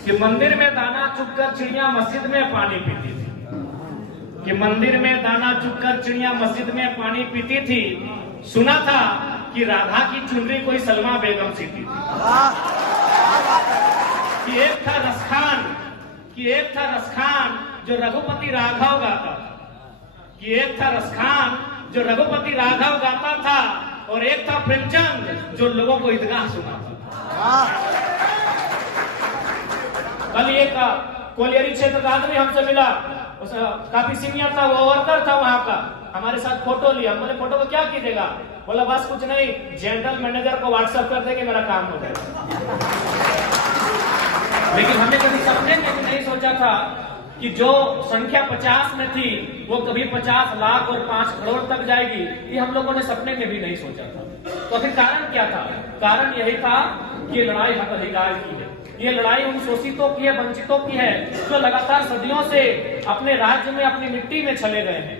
कि मंदिर में दाना चुगकर चिड़िया मस्जिद में पानी पीती थी, कि मंदिर में दाना चुगकर चिड़िया मस्जिद में पानी पीती थी। सुना था कि राधा की चुनरी कोई सलमा बेगम सीती थी, कि एक था रसखान जो रघुपति राघव गाता था, कि एक था रसखान जो रघुपति राघव गाता था, और एक था प्रेमचंद जो लोगों को ईदगाह सुनाता था। कल एक कोलियरी क्षेत्र का आदमी हमसे मिला, काफी सीनियर था, वो वर्कर था वहां का, हमारे साथ फोटो लिया। बोले फोटो को क्या कीजिएगा? बोला बस कुछ नहीं, जनरल मैनेजर को व्हाट्सएप कर देंगे, मेरा काम हो जाएगा। लेकिन हमने कभी सपने में भी नहीं सोचा था कि जो संख्या 50 में थी वो कभी 50 लाख और 5 करोड़ तक जाएगी, ये हम लोगों ने सपने में भी नहीं सोचा था। तो फिर कारण क्या था? कारण यही था कि ये लड़ाई हक अधिकार की है, ये लड़ाई उन शोषितों की है, वंचितों की है, जो लगातार सदियों से अपने राज्य में, अपनी मिट्टी में चले गए हैं।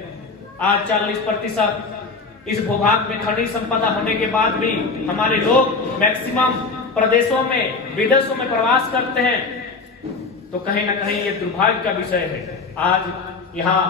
आज 40% इस भूभाग में खनिज संपदा होने के बाद भी हमारे लोग मैक्सिमम प्रदेशों में, विदेशों में प्रवास करते हैं। तो कहीं ना कहीं ये दुर्भाग्य का विषय है। आज यहाँ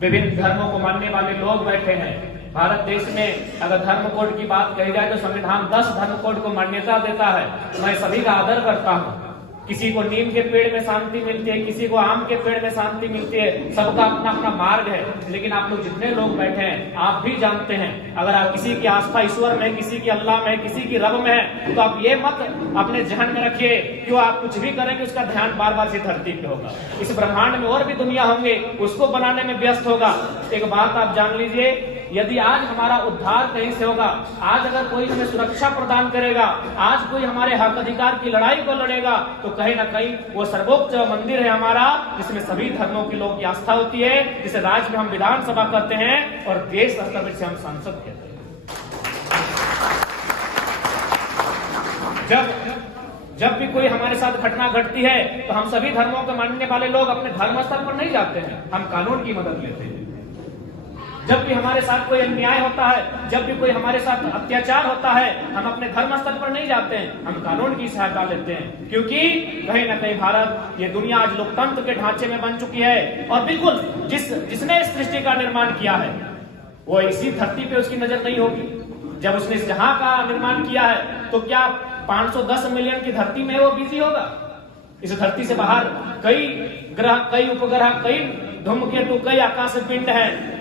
विभिन्न धर्मों को मानने वाले लोग बैठे हैं। भारत देश में अगर धर्म कोड की बात कही जाए तो संविधान 10 धर्म कोड को मान्यता देता है। मैं सभी का आदर करता हूँ। किसी को नीम के पेड़ में शांति मिलती है, किसी को आम के पेड़ में शांति मिलती है, सबका अपना अपना मार्ग है। लेकिन आप लोग जितने लोग बैठे हैं, आप भी जानते हैं, अगर आप किसी की आस्था ईश्वर में, किसी की अल्लाह में, किसी की रब में है, तो आप ये मत अपने जहन में रखिए कि आप कुछ भी करेंगे उसका ध्यान बार बार इस धरती पे होगा। इस ब्रह्मांड में और भी दुनिया होंगे, उसको बनाने में व्यस्त होगा। एक बात आप जान लीजिए, यदि आज हमारा उद्धार कहीं से होगा, आज अगर कोई हमें सुरक्षा प्रदान करेगा, आज कोई हमारे हक अधिकार की लड़ाई को लड़ेगा, तो कहीं ना कहीं वो सर्वोच्च मंदिर है हमारा, जिसमें सभी धर्मों के लोग की आस्था होती है, जिसे राज्य में हम विधानसभा कहते हैं और देश स्तर पर हम संसद कहते हैं। जब भी कोई हमारे साथ घटना घटती है तो हम सभी धर्मों के मानने वाले लोग अपने धर्म स्तर पर नहीं जाते हैं, हम कानून की मदद लेते हैं। जब भी हमारे साथ कोई अन्याय होता है, जब भी कोई हमारे साथ अत्याचार होता है, हम अपने धर्म स्तर पर नहीं जाते हैं, हम कानून की सहायता लेते हैं। क्योंकि कहीं ना कहीं भारत, ये दुनिया आज लोकतंत्र के ढांचे में बन चुकी है। और बिल्कुल जिसने इस सृष्टि का निर्माण किया है, वो इसी धरती पे उसकी नजर नहीं होगी। जब उसने इस जहां का निर्माण किया है, तो क्या 510 मिलियन की धरती में वो बिजी होगा? इस धरती से बाहर कई ग्रह, कई उपग्रह, कई धूमकेतु, कई आकाश पिंड है,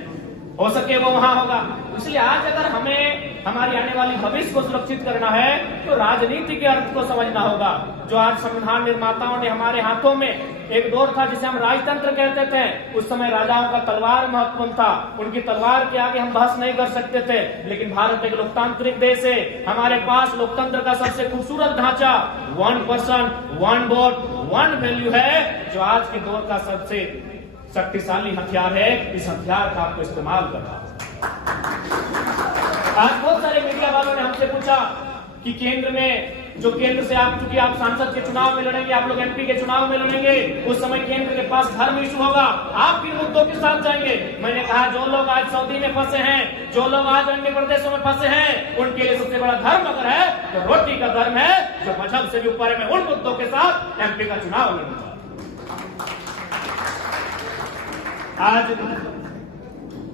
हो सके वो वहां होगा। इसलिए आज अगर हमें हमारी आने वाली भविष्य को सुरक्षित करना है तो राजनीति के अर्थ को समझना होगा। जो आज संविधान निर्माताओं ने हमारे हाथों में, एक दौर था जिसे हम राजतंत्र कहते थे, उस समय राजाओं का तलवार महत्वपूर्ण था, उनकी तलवार के आगे हम बहस नहीं कर सकते थे। लेकिन भारत एक लोकतांत्रिक देश है, हमारे पास लोकतंत्र का सबसे खूबसूरत ढांचा 1 पर्सन 1 वोट 1 वैल्यू है, जो आज के दौर का सबसे शक्तिशाली हथियार है। इस हथियार का आपको इस्तेमाल करना है। आज बहुत सारे मीडिया वालों ने हमसे पूछा कि केंद्र से चूंकि आप सांसद के चुनाव में लड़ेंगे, आप लोग एमपी के चुनाव में लड़ेंगे, उस समय केंद्र के पास धर्म इशू होगा, आप किन मुद्दों के साथ जाएंगे? मैंने कहा जो लोग आज सऊदी में फंसे हैं, जो लोग आज अन्य प्रदेशों में फंसे हैं, उनके लिए सबसे बड़ा धर्म अगर है तो रोटी का धर्म है, जो मजहब से भी ऊपर है। मैं उन मुद्दों के साथ एमपी का चुनाव लड़ूंगा। आज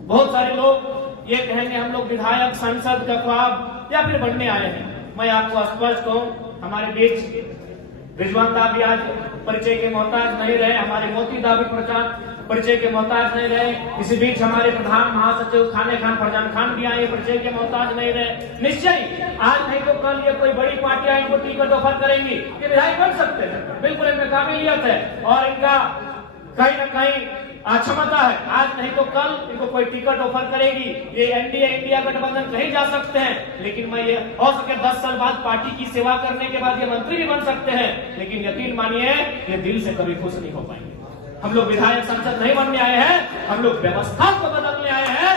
बहुत सारे लोग ये कहेंगे हम लोग विधायक, सांसद का ख्वाब या फिर बनने आए हैं। मैं आपको स्पष्ट कहूं, हमारे बीच रिजवान दा भी आज परिचय के मोहताज नहीं रहे, हमारे मोती दा भी परिचय के मोहताज नहीं रहे। इसी बीच हमारे प्रधान महासचिव खाने खान फरजान खान भी आए, परिचय के मोहताज नहीं रहे। निश्चय आज नहीं तो कल ये कोई बड़ी पार्टियां इनको टिकट ऑफर करेंगी, ये विधायक बन सकते हैं, बिल्कुल इनमें काबिलियत है और इनका कहीं ना कहीं क्षमता है। आज नहीं तो कल इनको कोई टिकट ऑफर करेगी, ये एनडीए इंडिया गठबंधन कहीं जा सकते हैं। लेकिन मैं ये हो सके 10 साल बाद पार्टी की सेवा करने के बाद ये मंत्री भी बन सकते हैं। लेकिन यकीन मानिए ये दिल से कभी खुश नहीं हो पाएंगे। हम लोग विधायक संसद नहीं बनने आए हैं, हम लोग व्यवस्था को बदलने आए हैं।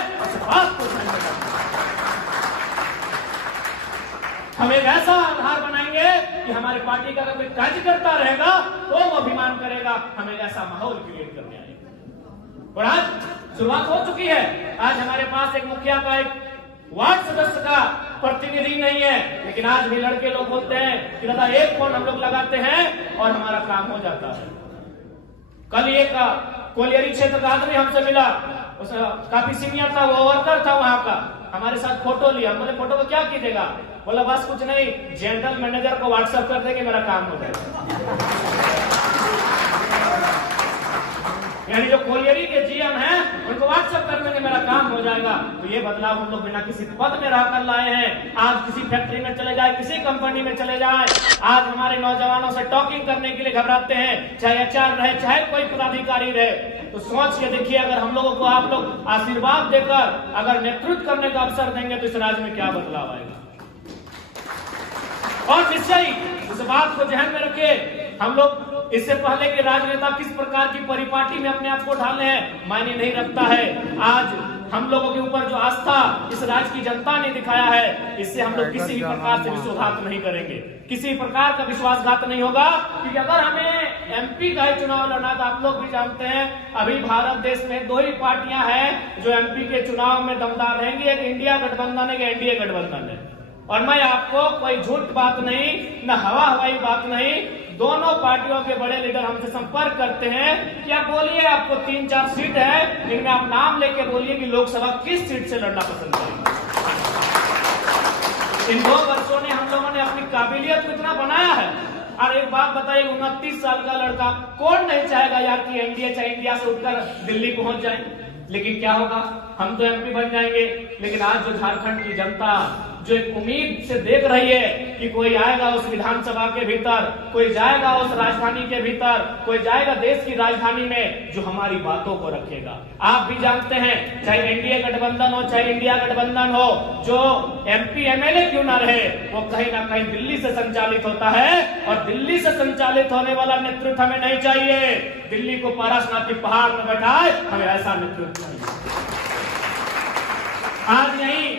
हम एक ऐसा आधार बनाएंगे कि हमारे पार्टी का अगर कोई कार्यकर्ता रहेगा तो वो अभिमान करेगा। हम एक ऐसा माहौल क्रिएट करने आए और आज शुरुआत हो चुकी है। आज हमारे पास एक मुखिया का, एक वार्ड सदस्य का प्रतिनिधि नहीं है, लेकिन आज भी लड़के लोग बोलते हैं कि दादा एक फोन हम लोग लगाते हैं और हमारा काम हो जाता है। कल एक कोलियरी क्षेत्र का आदमी हमसे मिला, काफी सीनियर था, वो वर्कर था वहां का, हमारे साथ फोटो लिया। बोले फोटो को क्या कीजिएगा? बोला बस कुछ नहीं, जनरल मैनेजर को व्हाट्सएप कर देंगे, मेरा काम हो जाएगा। यानी जो कोलियरी के जीएम हैं उनको व्हाट्सएप कर देंगे, मेरा काम हो जाएगा। तो ये बदलाव हम लोग बिना किसी पद में रहकर लाए हैं। आज किसी फैक्ट्री में चले जाए, किसी कंपनी में चले जाए, आज हमारे नौजवानों से टॉकिंग करने के लिए घबराते हैं, चाहे एचआर रहे, चाहे कोई पदाधिकारी रहे। तो सोच के देखिए, अगर हम लोगों को आप लोग आशीर्वाद देकर अगर नेतृत्व करने का अवसर देंगे तो इस राज्य में क्या बदलाव आएगा। और निश्चय इस बात को ध्यान में रखिए, हम लोग इससे पहले कि राजनेता किस प्रकार की परिपाटी में अपने आप को ढाले हैं मायने नहीं रखता है। आज हम लोगों के ऊपर जो आस्था इस राज्य की जनता ने दिखाया है, इससे हम लोग किसी भी प्रकार से विश्वासघात नहीं करेंगे, किसी प्रकार का विश्वासघात नहीं होगा। क्योंकि अगर हमें एमपी का चुनाव लड़ना, तो आप लोग भी जानते हैं अभी भारत देश में 2 ही पार्टियां हैं जो एमपी के चुनाव में दमदार रहेंगी, एक इंडिया गठबंधन है, एनडीए गठबंधन है। और मैं आपको कोई झूठ बात नहीं, न हवा हवाई बात नहीं, दोनों पार्टियों के बड़े लीडर हमसे संपर्क करते हैं कि आप बोलिए आपको 3-4 सीट है, लेकिन आप नाम लेके बोलिए कि लोकसभा किस सीट से लड़ना पसंद करेंगे। इन 2 वर्षों ने हम लोगों ने अपनी काबिलियत को इतना बनाया है। और एक बात बताइए, 29 साल का लड़का कौन नहीं चाहेगा यार कि एनडीए चाहे इंडिया से उठकर दिल्ली पहुंच जाए। लेकिन क्या होगा, हम तो एमपी बन जाएंगे, लेकिन आज जो झारखंड की जनता जो एक उम्मीद से देख रही है कि कोई आएगा उस विधानसभा के भीतर, कोई जाएगा उस राजधानी के भीतर, कोई जाएगा देश की राजधानी में जो हमारी बातों को रखेगा। आप भी जानते हैं, चाहे एनडीए गठबंधन हो, चाहे इंडिया गठबंधन हो, जो एमपी एमएलए क्यों ना रहे, वो कहीं ना कहीं दिल्ली से संचालित होता है। और दिल्ली से संचालित होने वाला नेतृत्व हमें नहीं चाहिए। दिल्ली को पारसनाथ के पहाड़ में बैठाए, हमें ऐसा नेतृत्व चाहिए। आज नहीं,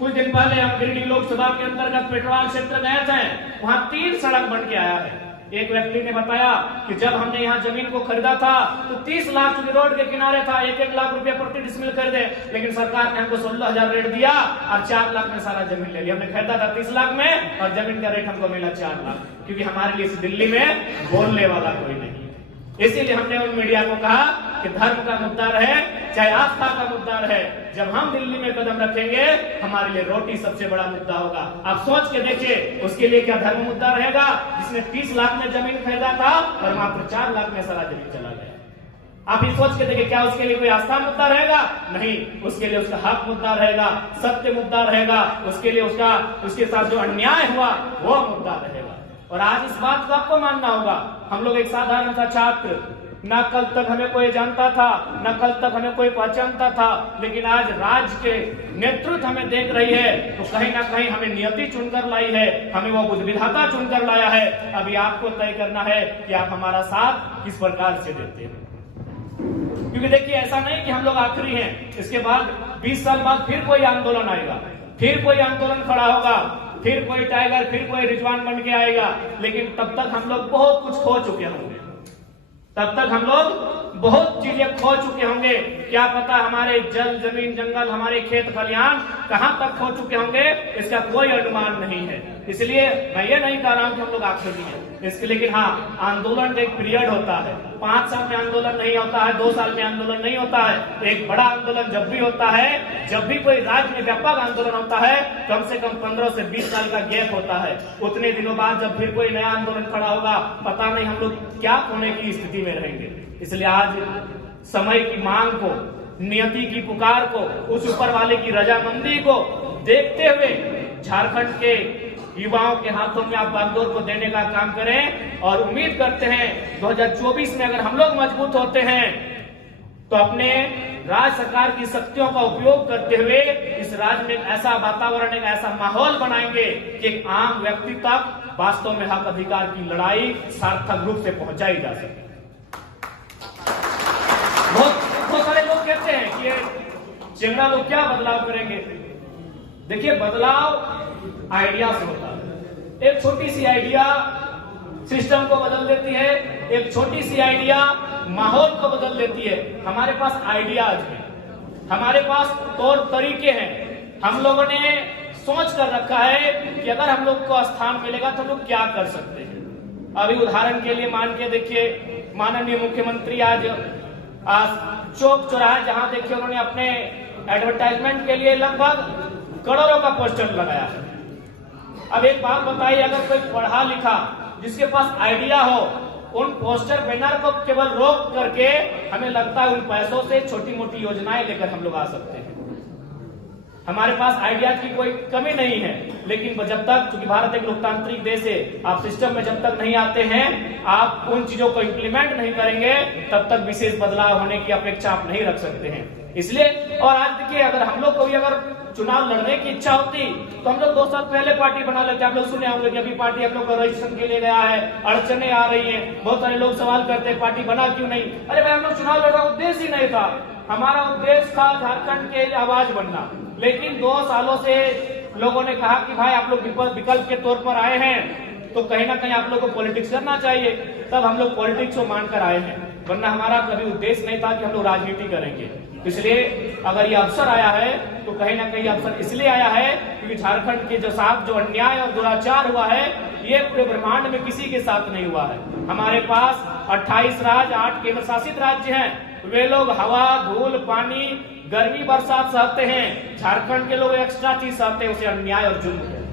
कुछ दिन पहले हम गिरिडीह लोकसभा के अंतर्गत पेटवाल क्षेत्र गए थे, वहां 3 सड़क बन के आया है। एक व्यक्ति ने बताया कि जब हमने यहाँ जमीन को खरीदा था तो 30 लाख रोड के किनारे था, 1-1 लाख रुपया प्रति डिसमिल खरीदे, लेकिन सरकार ने हमको 16,000 रेट दिया और 4 लाख में सारा जमीन ले लिया। हमने खरीदा था 30 लाख में और जमीन का रेट हमको मिला 4 लाख, क्योंकि हमारे लिए इस दिल्ली में बोलने वाला कोई नहीं। इसीलिए हमने उन मीडिया को कहा कि धर्म का मुद्दा रहे, चाहे आस्था का मुद्दा रहे, जब हम दिल्ली में कदम रखेंगे हमारे लिए रोटी सबसे बड़ा मुद्दा होगा। आप सोच के देखिए, उसके लिए क्या धर्म मुद्दा रहेगा, जिसने 30 लाख में जमीन खरीदा था और मात्र 4 लाख में सारा जमीन चला गया। आप ये सोच के देखिए, क्या उसके लिए कोई आस्था मुद्दा रहेगा? नहीं, उसके लिए उसका हक मुद्दा रहेगा, सत्य मुद्दा रहेगा, उसके लिए उसके साथ जो अन्याय हुआ वो मुद्दा रहेगा। और आज इस बात को आपको मानना होगा, हम लोग एक साधारण सा छात्र, न कल तक हमें कोई जानता था, न कल तक हमें कोई पहचानता था, लेकिन आज राज्य के नेतृत्व हमें देख रही है, तो कहीं ना कहीं हमें नियति चुनकर लाई है, हमें वो बुद्ध विधाता चुनकर लाया है। अभी आपको तय करना है कि आप हमारा साथ किस प्रकार से देते हैं। क्योंकि देखिए, ऐसा नहीं कि हम लोग आखिरी हैं, इसके बाद 20 साल बाद फिर कोई आंदोलन आएगा, फिर कोई आंदोलन खड़ा होगा, फिर कोई टाइगर, फिर कोई रिजवान बन के आएगा, लेकिन तब तक हम लोग बहुत कुछ खो चुके होंगे, तब तक हम लोग बहुत चीजें खो चुके होंगे। क्या पता हमारे जल, जमीन, जंगल, हमारे खेत खलिहान कहां तक खो चुके होंगे, इसका कोई अनुमान नहीं है। इसलिए मैं ये नहीं कह रहा हूं कि हम लोग आखिरी हैं इसके, लेकिन हाँ, आंदोलन का एक पीरियड होता है। 5 साल में आंदोलन नहीं होता है, 2 साल में आंदोलन नहीं होता है। एक बड़ा आंदोलन जब भी होता है, जब भी कोई राज्य में व्यापक आंदोलन होता है, कम से कम 15 से 20 साल का गैप होता है। उतने दिनों बाद जब फिर कोई नया आंदोलन खड़ा होगा, पता नहीं हम लोग क्या होने की स्थिति में रहेंगे। इसलिए आज समय की मांग को, नियति की पुकार को, उस ऊपर वाले की रजामंदी को देखते हुए झारखंड के युवाओं के हाथों में आप बागडोर को देने का काम करें। और उम्मीद करते हैं 2024 में अगर हम लोग मजबूत होते हैं तो अपने राज्य सरकार की शक्तियों का उपयोग करते हुए इस राज्य में ऐसा वातावरण, एक ऐसा माहौल बनाएंगे कि एक आम व्यक्ति तक वास्तव में हक अधिकार की लड़ाई सार्थक रूप से पहुंचाई जा सके। बहुत सारे लोग कहते हैं कि चेंगड़ा लोग क्या बदलाव करेंगे। देखिए, बदलाव आइडिया से होता है। एक छोटी सी आइडिया सिस्टम को बदल देती है, एक छोटी सी आइडिया माहौल को बदल देती है। हमारे पास आइडियाज हैं, हमारे पास तौर तरीके हैं। हम लोगों ने सोच कर रखा है कि अगर हम लोग को स्थान मिलेगा तो हम लोग क्या कर सकते हैं। अभी उदाहरण के लिए मान के देखिए, माननीय मुख्यमंत्री आज चौक चौराहे जहां देखिए उन्होंने अपने एडवर्टाइजमेंट के लिए लगभग करोड़ों का पोस्टर लगाया है। अब एक बात बताइए, अगर कोई पढ़ा लिखा जिसके पास आइडिया हो, उन पोस्टर बैनर को केवल रोक करके हमें लगता है उन पैसों से छोटी मोटी योजनाएं लेकर हम लोग आ सकते हैं। हमारे पास आइडिया की कोई कमी नहीं है, लेकिन जब तक, क्योंकि भारत एक लोकतांत्रिक देश है, आप सिस्टम में जब तक नहीं आते हैं, आप उन चीजों को इम्प्लीमेंट नहीं करेंगे, तब तक विशेष बदलाव होने की अपेक्षा आप नहीं रख सकते हैं। इसलिए, और आज देखिए, अगर हम लोग को भी अगर चुनाव लड़ने की इच्छा होती तो हम लोग 2 साल पहले पार्टी बना लेते। आप लोग सुने होंगे कि अभी पार्टी हम लोग को रजिस्ट्रेशन के लिए गया है, अड़चने आ रही हैं, बहुत सारे लोग सवाल करते हैं पार्टी बना क्यों नहीं। अरे भाई, हम लोग चुनाव लड़ना उद्देश्य ही नहीं था। हमारा उद्देश्य था झारखंड के आवाज बनना, लेकिन 2 सालों से लोगों ने कहा कि भाई आप लोग विकल्प के तौर पर आए हैं तो कहीं ना कहीं आप लोग को पॉलिटिक्स करना चाहिए, तब हम लोग पॉलिटिक्स को मानकर आए हैं, वरना हमारा कभी उद्देश्य नहीं था कि हम लोग राजनीति करेंगे। इसलिए अगर ये अवसर आया है तो कहीं ना कहीं अवसर इसलिए आया है क्योंकि झारखंड के साथ जो अन्याय और दुराचार हुआ है, ये पूरे ब्रह्मांड में किसी के साथ नहीं हुआ है। हमारे पास 28 राज्य, 8 केंद्र शासित राज्य हैं, वे लोग हवा, धूल, पानी, गर्मी, बरसात सहते हैं। झारखंड के लोग एक्स्ट्रा चीज सहते हैं, उसे अन्याय और जुल्म कहते हैं।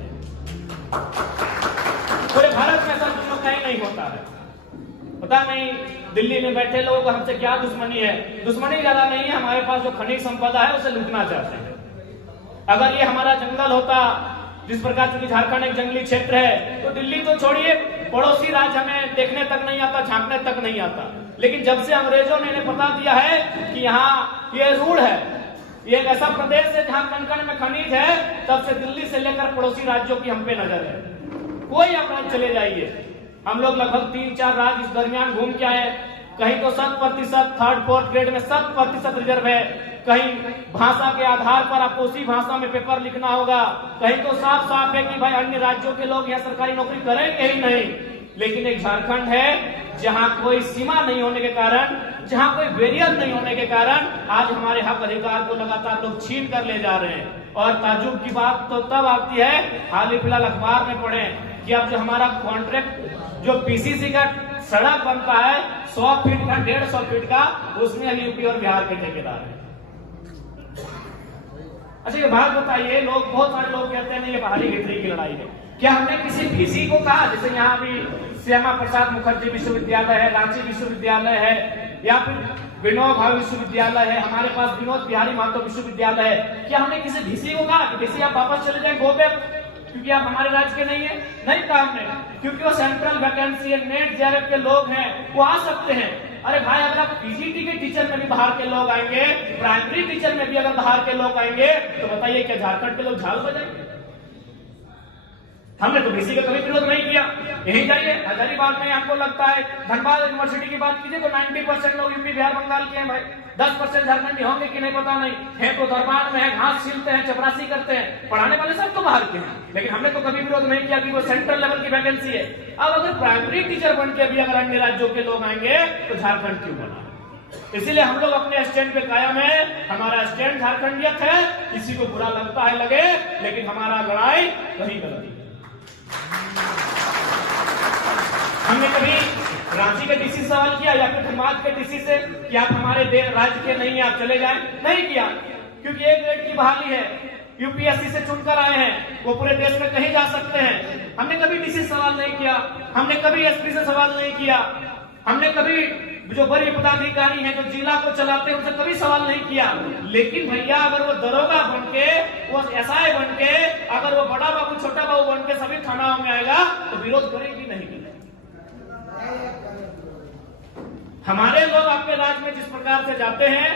पूरे भारत में ऐसा जुल्म कहीं नहीं होता है। पता नहीं दिल्ली में बैठे लोगों को हमसे क्या दुश्मनी है। दुश्मनी ज्यादा नहीं है, हमारे पास जो खनिज संपदा है उसे लूटना चाहते हैं। अगर ये हमारा जंगल होता, जिस प्रकार से झारखंड एक जंगली क्षेत्र है, तो दिल्ली तो छोड़िए, पड़ोसी राज्य हमें देखने तक नहीं आता, झांकने तक नहीं आता। लेकिन जब से अंग्रेजों ने इन्हें बता दिया है कि यहाँ ये रूढ़ है, ये एक ऐसा प्रदेश है जहाँ कण-कण में खनिज है, तब से दिल्ली से लेकर पड़ोसी राज्यों की हम पे नजर है। कोई आप राज्य चले जाइए, हम लोग लगभग 3-4 राज्य इस दरमियान घूम के आए, कहीं तो 100%, 3rd 4th ग्रेड में 100% रिजर्व है, कहीं भाषा के आधार पर आपको उसी भाषा में पेपर लिखना होगा, कहीं तो साफ साफ है कि भाई अन्य राज्यों के लोग यहाँ सरकारी नौकरी करेंगे ही नहीं। लेकिन एक झारखंड है जहाँ कोई सीमा नहीं होने के कारण, जहाँ कोई बैरियर नहीं होने के कारण आज हमारे हक अधिकार को लगातार लोग छीन कर ले जा रहे हैं। और ताज्जुब की बात तो तब आती है, हाल ही फिलहाल अखबार में पढ़े कि अब जो हमारा कॉन्ट्रैक्ट जो पीसीसी का सड़क बनता है 100 फीट का, 150 फीट का, उसमें यूपी और बिहार के ठेकेदार है। अच्छा, ये बात बताइए, लोग, बहुत सारे लोग कहते हैं नहीं ये बाहरी भीतरी की लड़ाई है। क्या हमने किसी भीसी को कहा? जैसे यहाँ भी श्यामा प्रसाद मुखर्जी विश्वविद्यालय है, रांची विश्वविद्यालय है, या फिर विनोद भावे विश्वविद्यालय है, हमारे पास विनोद बिहारी महतो विश्वविद्यालय है। क्या हमने किसी भीसी को कहा कि भीसी आप वापस चले जाए गो बैक, क्योंकि आप हमारे राज्य के नहीं है? नहीं कहा हमने, क्योंकि वो सेंट्रल वैकेंसी है, नेट जेआरएफ के लोग हैं, वो आ सकते हैं। अरे भाई, अगर आप पीजीटी के टीचर में भी बाहर के लोग आएंगे, प्राइमरी टीचर में भी अगर बाहर के लोग आएंगे, तो बताइए क्या झारखंड के लोग झाल बजाएंगे? हमने तो किसी का कभी विरोध नहीं किया। यही जाइए हजारीबाग में, आपको लगता है धनबाद यूनिवर्सिटी की बात कीजिए तो 90% लोग यूपी, बिहार, बंगाल के हैं भाई। 10% झारखंडी होंगे कि नहीं पता नहीं, है तो दरबार में है, घास छीलते हैं, चपरासी करते हैं, पढ़ाने वाले सब तो बाहर के हैं। लेकिन हमने तो कभी विरोध नहीं किया कि वो सेंट्रल लेवल की वैकेंसी है। अब अगर प्राइमरी टीचर बन के भी अगर अन्य राज्यों के लोग आएंगे तो झारखंड क्यों बना? इसीलिए हम लोग अपने स्टैंड पे कायम है। हमारा स्टैंड झारखंडियत है, किसी को बुरा लगता है लगे, लेकिन हमारा लड़ाई वही गलत है। हमने कभी रांची के डीसी से सवाल किया या फिर धनबाद के डीसी से कि आप हमारे राज्य के नहीं है, आप चले जाएं? नहीं किया, क्योंकि एक ग्रेड की बहाली है, यूपीएससी से चुनकर आए हैं, वो पूरे देश में कहीं जा सकते हैं। हमने कभी डीसी से सवाल नहीं किया, हमने कभी एसपी से सवाल नहीं किया, हमने कभी जो बड़े पदाधिकारी हैं जो जिला को चलाते हैं उनसे कभी सवाल नहीं किया। लेकिन भैया, अगर वो दरोगा बन के, वो एसआई बन के, अगर वो बड़ा बाबू छोटा बाबू बन के सभी थानाओं में आएगा तो विरोध करेगी नहीं? हमारे लोग आपके राज्य में जिस प्रकार से जाते हैं,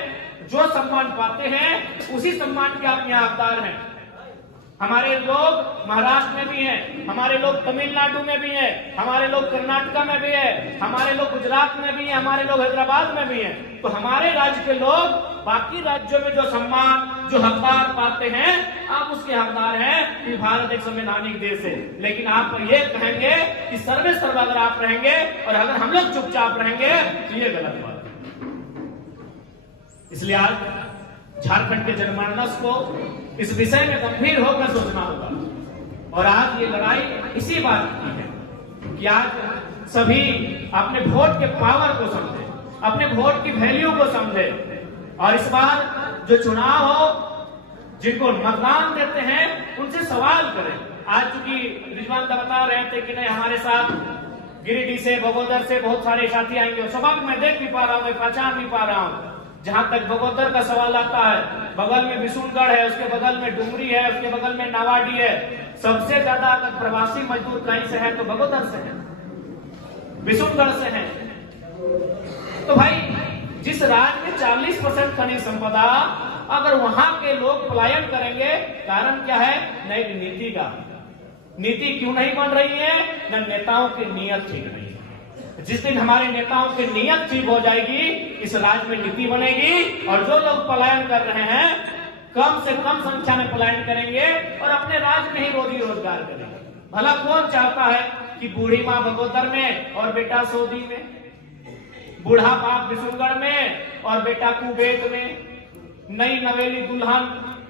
जो सम्मान पाते हैं, उसी सम्मान के आप यहाँ हकदार हैं। हमारे लोग महाराष्ट्र में भी हैं, हमारे लोग तमिलनाडु में भी हैं, हमारे लोग कर्नाटका में भी है, हमारे लोग गुजरात में भी हैं, हमारे लोग हैदराबाद में भी हैं। तो हमारे राज्य के लोग बाकी राज्यों में जो सम्मान, जो हकदार पाते हैं, आप उसके हकदार हैं कि भारत एक संवैधानिक देश है। लेकिन आप ये कहेंगे कि सर्वे सर्वा अगर आप रहेंगे और अगर हम लोग चुपचाप रहेंगे तो ये गलत बात है। इसलिए आज झारखंड के जनमानस को इस विषय में गंभीर होकर सोचना होगा। और आज ये लड़ाई इसी बात की है कि आज सभी अपने वोट के पावर को समझे, अपने वोट की वैल्यू को समझे, और इस बार जो चुनाव हो, जिनको मतदान देते हैं उनसे सवाल करें। आज चूंकि रिजवान बता रहे थे कि नहीं, हमारे साथ गिरिडीह से, बगोदर से बहुत सारे साथी आएंगे, और स्वाभाविक मैं देख भी पा रहा हूँ, मैं पहचान भी पा रहा हूँ। जहां तक बगोदर का सवाल आता है, बगल में बिशुनगढ़ है, उसके बगल में डुमरी है, उसके बगल में नावाडी है। सबसे ज्यादा अगर प्रवासी मजदूर कहीं से है तो बगोदर से है, बिशुनगढ़ से है। तो भाई जिस राज्य में 40% खनिज संपदा, अगर वहां के लोग पलायन करेंगे, कारण क्या है? नई नीति का। नीति क्यों नहीं बन रही है? न नेताओं की नीयत ठीक नहीं है। जिस दिन हमारे नेताओं की नीयत ठीक हो जाएगी, इस राज्य में नीति बनेगी, और जो लोग पलायन कर रहे हैं कम से कम संख्या में पलायन करेंगे और अपने राज्य में ही रोजी रोजगार करेंगे। भला कौन चाहता है कि बूढ़ी माँ बगोदर में और बेटा सोदी में, बूढ़ा बाप बिशुनगढ़ में और बेटा कुबेत में, नई नवेली दुल्हन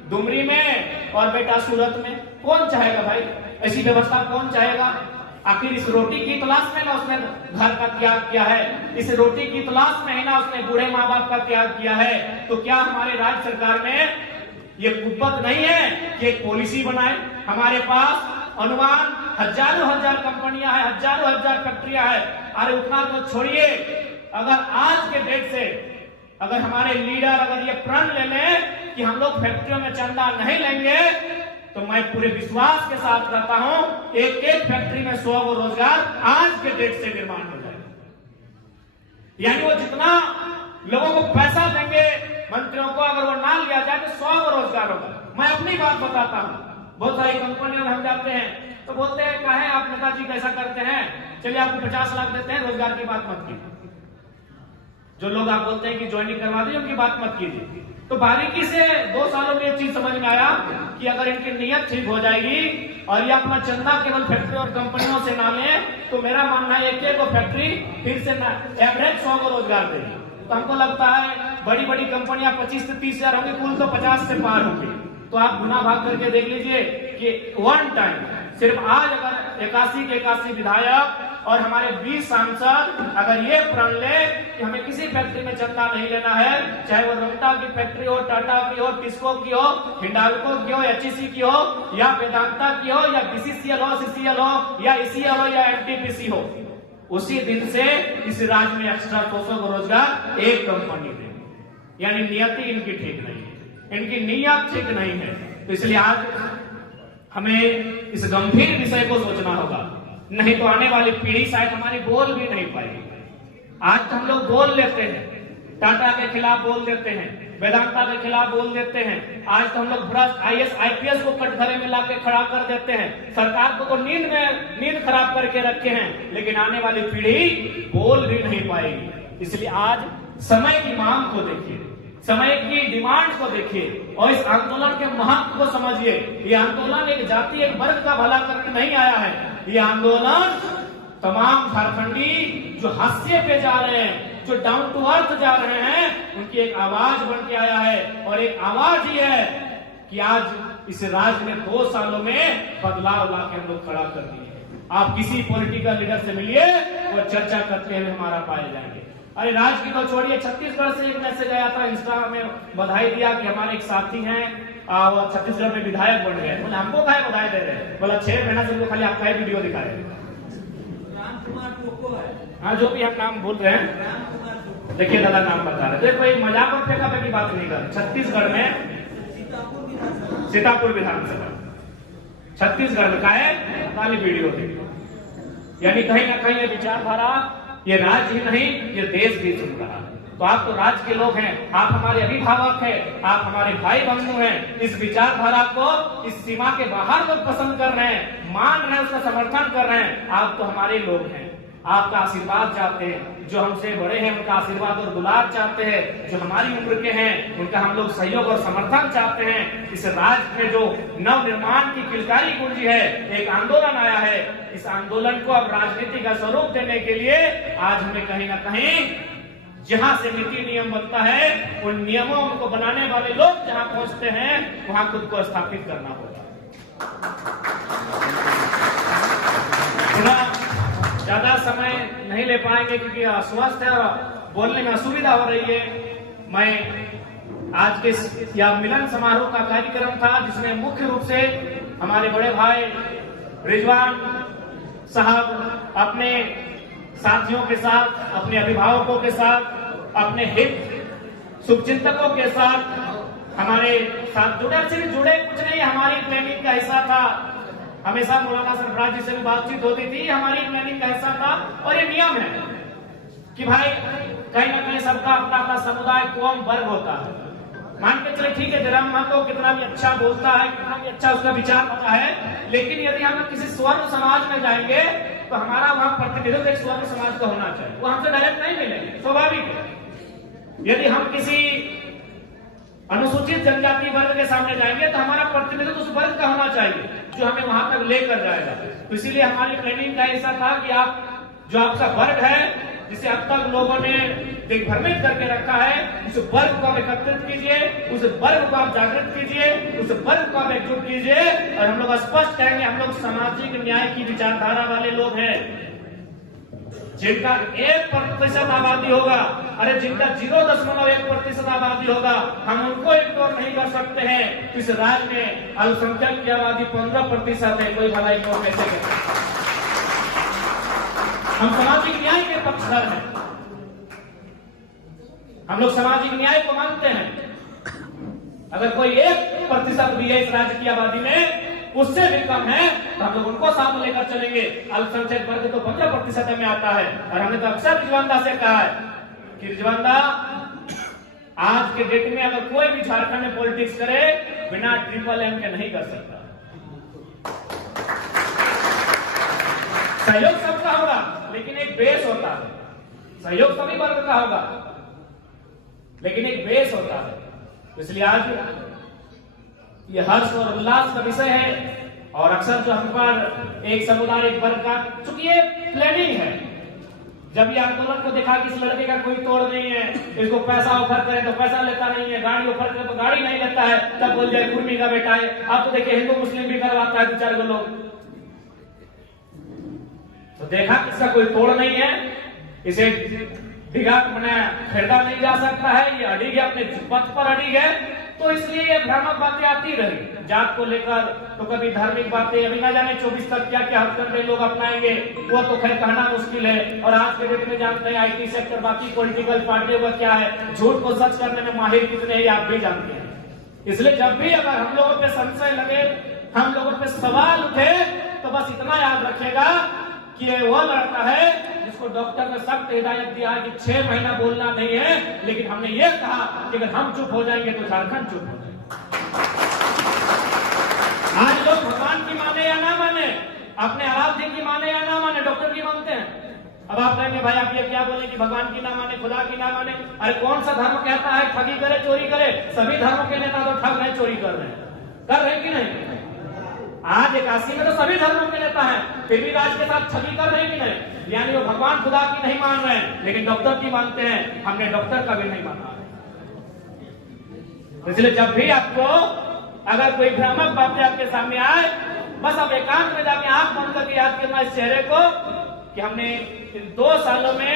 डुमरी में और बेटा सूरत में? कौन चाहेगा भाई? ऐसी व्यवस्था कौन चाहेगा? आखिर इस रोटी की तलाश में ना उसने घर का त्याग किया है, इस रोटी की तलाश में ही ना उसने बूढ़े माँ बाप का त्याग किया है। तो क्या हमारे राज्य सरकार में ये कुव्वत नहीं है कि एक पॉलिसी बनाए? हमारे पास अनुमान हजारों हजार कंपनियां हैं, हजारों हजार फैक्ट्रियां हैं। अरे उतना तो छोड़िए, अगर आज के डेट से अगर हमारे लीडर अगर ये प्रण ले लें कि हम लोग फैक्ट्रियों में चंदा नहीं लेंगे, तो मैं पूरे विश्वास के साथ कहता हूं, एक एक फैक्ट्री में 100 गो रोजगार आज के डेट से निर्माण हो जाएगा। यानी वो जितना लोगों को पैसा देंगे मंत्रियों को, अगर वो ना लिया जाए तो 100 गो रोजगार होगा। मैं अपनी बात बताता हूं, बहुत सारी कंपनियों में हम जाते हैं तो बोलते हैं कहे आप नेताजी कैसा करते हैं, चलिए आपको 50 लाख देते हैं, रोजगार की बात मत कीजिए। जो लोग आप बोलते हैं कि ज्वाइनिंग करवा दीजिए, उनकी बात मत कीजिए। तो बारीकी से 2 सालों में एक चीज समझ में आया कि अगर इनकी नीयत ठीक हो जाएगी और ये अपना चंदा केवल फैक्ट्री और कंपनियों से ना लें, तो मेरा मानना है एक एक फैक्ट्री फिर से एवरेज 100 को रोजगार देगी। तो हमको लगता है बड़ी बड़ी कंपनियां 25 से 30 हजार होंगी, कुल तो 50 से पार होंगी। तो आप गुना भाग करके देख लीजिए कि वन टाइम सिर्फ आज अगर 81 के 81 विधायक और हमारे 20 सांसद अगर ये प्रण ले कि हमें किसी फैक्ट्री में चंदा नहीं लेना है, चाहे वो रमटा की फैक्ट्री हो, टाटा की हो, टिस्को की हो, हिंडाल्को की हो, एचईसी की हो, या वेदांता की हो, या बीसीसीएल हो, सीसीएल हो, या ईसीएल हो, या एनटीपीसी हो, उसी दिन से इस राज्य में एक्स्ट्रा 200 को रोजगार एक कंपनी देगी। यानी नियति इनकी ठीक नहीं है, इनकी नीयत ठीक नहीं है। तो इसलिए आज हमें इस गंभीर विषय को सोचना होगा, नहीं तो आने वाली पीढ़ी शायद हमारी बोल भी नहीं पाएगी। आज तो हम लोग बोल लेते हैं, टाटा के खिलाफ बोल देते हैं, वेदांता के खिलाफ बोल देते हैं। आज तो हम लोग भ्रष्ट आईएएस आईपीएस को कटघरे में लाके खड़ा कर देते हैं, सरकार को तो नींद खराब करके रखे हैं, लेकिन आने वाली पीढ़ी बोल भी नहीं पाएगी। इसलिए आज समय की मांग को देखिए, समय की डिमांड को देखिए और इस आंदोलन के महत्व को समझिए। ये आंदोलन एक जाति एक वर्ग का भला करने नहीं आया है, ये आंदोलन तमाम झारखंडी जो हाशिए पे जा रहे हैं, जो डाउन टू अर्थ जा रहे हैं, उनकी एक आवाज बन के आया है। और एक आवाज ही है कि आज इस राज्य में 2 सालों में बदलाव लाके हम लोग खड़ा कर दिए। आप किसी पॉलिटिकल लीडर से मिलिए, वो चर्चा करते हुए हमारा पाए जाएंगे। अरे राज्य की तो छोड़िए, छत्तीसगढ़ से एक मैसेज आया था, इंस्टा में बधाई दिया कि हमारे एक साथी हैं वो छत्तीसगढ़ में विधायक बन गए। बोले हमको काहे बधाई दे रहे हैं? बोला 6 महीना से खाली आपका ही वीडियो दिखा रहे हैं। हाँ, जो भी हम नाम बोल रहे हैं, देखिए दादा नाम बता रहे थे, कोई मजाक और फेंका फेंकी बात नहीं कर। छत्तीसगढ़ में सीतापुर विधानसभा छत्तीसगढ़ में का है खाली वीडियो थी। यानी कहीं ना कहीं ये विचारधारा ये राज्य ही नहीं, ये देश भी सुन रहा है। तो आप तो राज्य के लोग हैं, आप हमारे अभिभावक हैं, आप हमारे भाई बंधु हैं। इस विचारधारा को इस सीमा के बाहर लोग पसंद कर रहे हैं, मान रहे हैं, उसका समर्थन कर रहे हैं। आप तो हमारे लोग हैं, आपका आशीर्वाद चाहते हैं। जो हमसे बड़े हैं उनका आशीर्वाद और दुलार चाहते हैं, जो हमारी उम्र के हैं उनका हम लोग सहयोग और समर्थन चाहते हैं। इस राज्य में जो नव निर्माण की किलकारी गूंजी है, एक आंदोलन आया है, इस आंदोलन को अब राजनीति का स्वरूप देने के लिए आज हमें कहीं ना कहीं जहां से नीति नियम बनता है, उन नियमों को बनाने वाले लोग जहां पहुंचते हैं वहां खुद को स्थापित करना होगा। थोड़ा ज्यादा समय नहीं ले पाएंगे क्योंकि अस्वस्थ है और बोलने में असुविधा हो रही है। मैं आज के यह मिलन समारोह का कार्यक्रम था जिसमें मुख्य रूप से हमारे बड़े भाई रिजवान साहब अपने साथियों के साथ, अपने अभिभावकों के साथ, अपने हित शुभचिंतकों के साथ हमारे साथ जुड़े। सिर्फ जुड़े कुछ नहीं, हमारी प्लानिंग का हिस्सा था। हमेशा मौलाना सरफराज जी से भी बातचीत होती थी, हमारी प्लानिंग का हिस्सा था। और ये नियम है कि भाई कहीं ना कहीं सबका अपना अपना समुदाय, कौम, वर्ग होता है। मान के चले ठीक है, जरा मान लो कितना भी अच्छा बोलता है, कितना भी अच्छा उसका विचार होता है, लेकिन यदि हम किसी स्वर्ण समाज में जाएंगे तो हमारा वहां प्रतिनिधित्व एक स्वर्ण समाज का होना चाहिए। वो हमसे डायरेक्ट नहीं मिलेंगे, स्वाभाविक है। यदि हम किसी अनुसूचित जनजाति वर्ग के सामने जाएंगे तो हमारा प्रतिनिधित्व उस वर्ग का होना चाहिए जो हमें वहां तक लेकर जाएगा। तो इसीलिए हमारी प्लानिंग का ऐसा था कि आप जो आपका वर्ग है, जिसे अब तक लोगों ने दिग्भ्रमित करके रखा है, उस वर्ग को आप एकत्रित कीजिए, उस वर्ग को आप जागृत कीजिए, उस वर्ग को आप एकजुट कीजिए। और हम लोग स्पष्ट कहेंगे, हम लोग सामाजिक न्याय की विचारधारा वाले लोग हैं। जिनका 1% आबादी होगा, अरे जिनका 0.1% आबादी होगा, हम उनको इग्नोर नहीं कर सकते हैं। इस राज्य में अल्पसंख्यक की आबादी 15% है, कोई भला इग्नोर कैसे करे? हम सामाजिक न्याय के पक्षधर हैं, हम लोग सामाजिक न्याय को मानते हैं। अगर कोई 1% भी है इस राज्य की आबादी में, उससे भी कम है, तो हम लोग उनको साथ लेकर चलेंगे। अल्पसंख्यक वर्ग तो 15% में आता है। और हमने तो अक्सर रिजवानदा से कहा है कि रिजवानदा, आज के डेट में अगर कोई भी झारखंड में पॉलिटिक्स करे बिना ट्रिपल M के नहीं कर सकता। सहयोग सबका होगा, लेकिन एक बेस होता है। सहयोग सभी वर्ग का होगा, लेकिन एक बेस होता है। इसलिए आज ये हर्ष और उल्लास का विषय है। और अक्सर जो हम पर एक समुदाय, एक वर्ग का, चूंकि ये प्लानिंग है, जब ये आंदोलन को देखा कि इस लड़के का कोई तोड़ नहीं है, इसको पैसा ऑफर करे तो पैसा लेता नहीं है, गाड़ी ऑफर करे तो गाड़ी नहीं लेता है, तब बोल जाए कुर्मी का बेटा है। आप तो देखिए हिंदू मुस्लिम भी करवाता है 2-4 लोग। तो देखा इसका कोई तोड़ नहीं है, इसे डिगा मैंने खरीदा नहीं जा सकता है, ये अड़ी है, अपने पथ पर अड़ी है। तो इसलिए ये भ्रामक बातें आती रही जात को लेकर, तो कभी धार्मिक बातें, अभी ना जाने 24 तक क्या क्या हथकंडे लोग अपनाएंगे, वो तो खैर कहना मुश्किल है। और आज के डेट में जानते हैं IT सेक्टर, बाकी पॉलिटिकल पार्टियों का क्या है, झूठ को सच करने में माहिर कितने हैं आप भी जानते हैं। इसलिए जब भी अगर हम लोगों पे संशय लगे, हम लोगों पे सवाल उठे, तो बस इतना याद रखेगा कि ये वो लड़का है जिसको डॉक्टर ने सख्त हिदायत दिया है कि 6 महीना बोलना नहीं है, लेकिन हमने ये कहा कि अगर हम चुप हो जाएंगे तो झारखंड चुप हो जाएगा। आज लोग भगवान की माने या ना माने, अपने आराध्य की माने या ना माने, डॉक्टर की मानते हैं। अब आप कहेंगे भाई आप ये क्या बोले कि भगवान की ना माने, खुदा की ना माने? अरे कौन सा धर्म कहता है ठगी करे, चोरी करे? सभी धर्मों के नेता तो ठग रहे, चोरी कर रहे कि नहीं? आज 81 में तो सभी धर्मों के नेता हैं, फिर भी राज के साथ ठगी कर रहे कि नहीं? यानी वो भगवान खुदा की नहीं मान रहे हैं, लेकिन डॉक्टर की मानते हैं। हमने डॉक्टर का भी नहीं माना। इसलिए जब भी आपको अगर कोई भ्रामक बातें आपके सामने आए, बस आप एकांत में जाके आंख बंद करके याद करना इस चेहरे को कि हमने इन 2 सालों में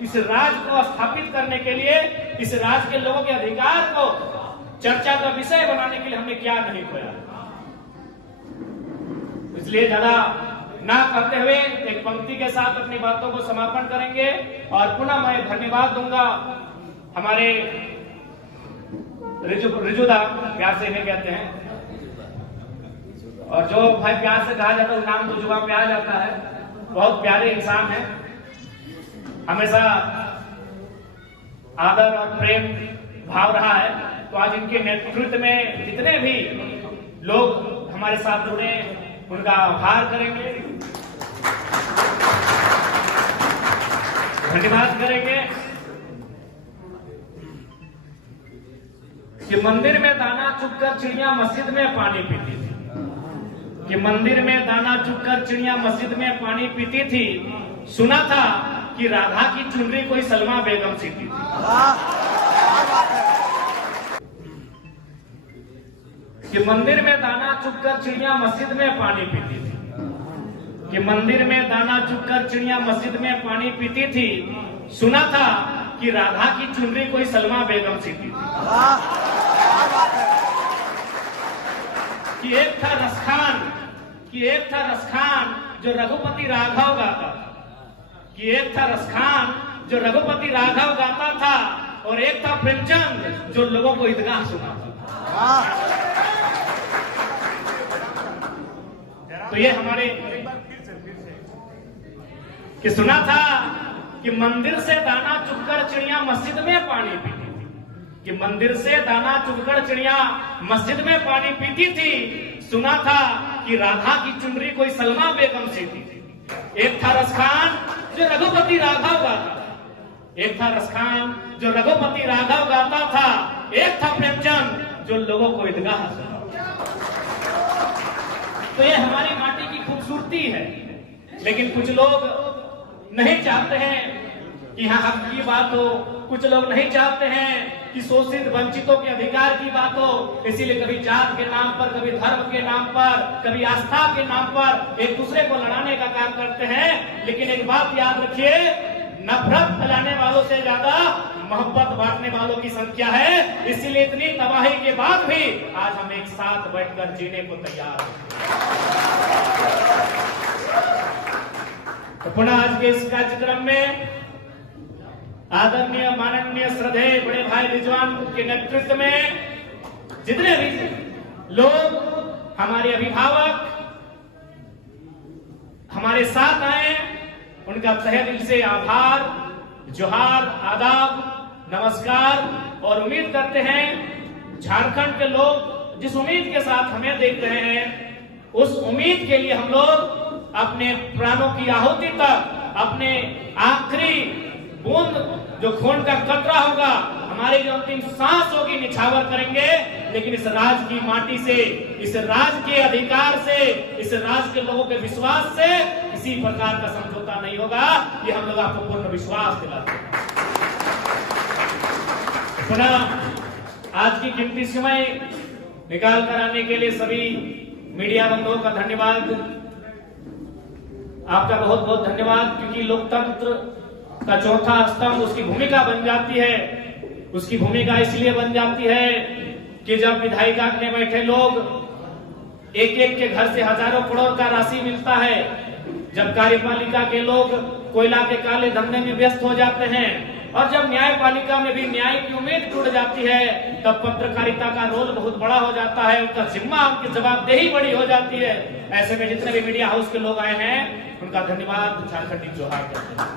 इस राज को स्थापित करने के लिए, इस राज के लोगों के अधिकार को चर्चा का विषय बनाने के लिए हमने क्या नहीं खोया। इसलिए ज्यादा ना करते हुए एक पंक्ति के साथ अपनी बातों को समापन करेंगे। और पुनः मैं धन्यवाद दूंगा हमारे रिजुदा, प्यार से इन्हें कहते हैं, और जो भाई प्यार से कहा जाता है नाम तो जुबान पे आ जाता है, बहुत प्यारे इंसान है, हमेशा आदर और प्रेम भाव रहा है। तो आज इनके नेतृत्व में जितने भी लोग हमारे साथ जुड़े उनका आभार करेंगे, धन्यवाद करेंगे। कि मंदिर में दाना चुगकर चिड़िया मस्जिद में पानी पीती थी, कि मंदिर में दाना चुगकर चिड़िया मस्जिद में पानी पीती थी। सुना था कि राधा की चुनरी कोई सलमा बेगम सी थी। कि मंदिर में दाना चुगकर चिड़िया मस्जिद में पानी पीती थी। कि मंदिर में दाना चुगकर चिड़िया मस्जिद में पानी पीती थी। सुना था कि राधा की चुनरी कोई सलमा बेगम सी थी। कि एक था रसखान जो रघुपति राघव गाता था। कि एक था रसखान जो रघुपति राघव गाता था और एक था प्रेमचंद जो लोगों को ईदगाह सुनाता था। तो ये हमारे कि सुना था कि मंदिर से दाना चुगकर चिड़िया मस्जिद में पानी पीती थी। कि मंदिर से दाना चुगकर चिड़िया मस्जिद में पानी पीती थी। सुना था कि राधा की चुनरी कोई सलमा बेगम सी थी। एक था रसखान जो रघुपति राघव गाता था। एक था रसखान जो रघुपति राघव गाता था। एक था प्रेमचंद जो लोगों को ईदगाह सुनाता। तो ये हमारी माटी की खूबसूरती है। लेकिन कुछ लोग नहीं चाहते हैं कि हाँ हक की बात हो। कुछ लोग नहीं चाहते हैं कि शोषित वंचितों के अधिकार की बात हो। इसीलिए कभी जात के नाम पर, कभी धर्म के नाम पर, कभी आस्था के नाम पर एक दूसरे को लड़ाने का काम करते हैं। लेकिन एक बात याद रखिए, नफरत फैलाने वालों से ज्यादा मोहब्बत बांटने वालों की संख्या है। इसीलिए इतनी तबाही के बाद भी आज हम एक साथ बैठकर जीने को तैयार हैं। तो पुनः आज के इस कार्यक्रम में आदरणीय माननीय श्रद्धेय बड़े भाई रिजवान के नेतृत्व में जितने भी लोग, हमारे अभिभावक हमारे साथ आए, उनका तहे दिल से आभार, जोहार, आदाब, नमस्कार। और उम्मीद करते हैं झारखंड के लोग जिस उम्मीद के साथ हमें देख रहे हैं, उस उम्मीद के लिए हम लोग अपने प्राणों की आहुति तक, अपने आखिरी बूंद जो खून का कतरा होगा, हमारी जो अंतिम सांस होगी, निछावर करेंगे। लेकिन इस राज की माटी से, इस राज के अधिकार से, इस राज के लोगों के विश्वास से किसी प्रकार का समझौता नहीं होगा। ये हम लोग आपको पूर्ण विश्वास दिलाते हैं। पुनः आज की कीमती समय निकाल कर आने के लिए सभी मीडिया बंधुओं का धन्यवाद, आपका बहुत बहुत धन्यवाद। क्योंकि लोकतंत्र का चौथा स्तंभ, उसकी भूमिका बन जाती है। उसकी भूमिका इसलिए बन जाती है कि जब विधायिका में बैठे लोग एक एक के घर से हजारों करोड़ का राशि मिलता है, जब कार्यपालिका के लोग कोयला के काले धंधे में व्यस्त हो जाते हैं, और जब न्यायपालिका में भी न्याय की उम्मीद टूट जाती है, तब पत्रकारिता का रोल बहुत बड़ा हो जाता है, उनका जिम्मा, उनकी जवाबदेही बड़ी हो जाती है। ऐसे में जितने भी मीडिया हाउस के लोग आए हैं, उनका धन्यवाद, झारखंडी जोहार करते हैं।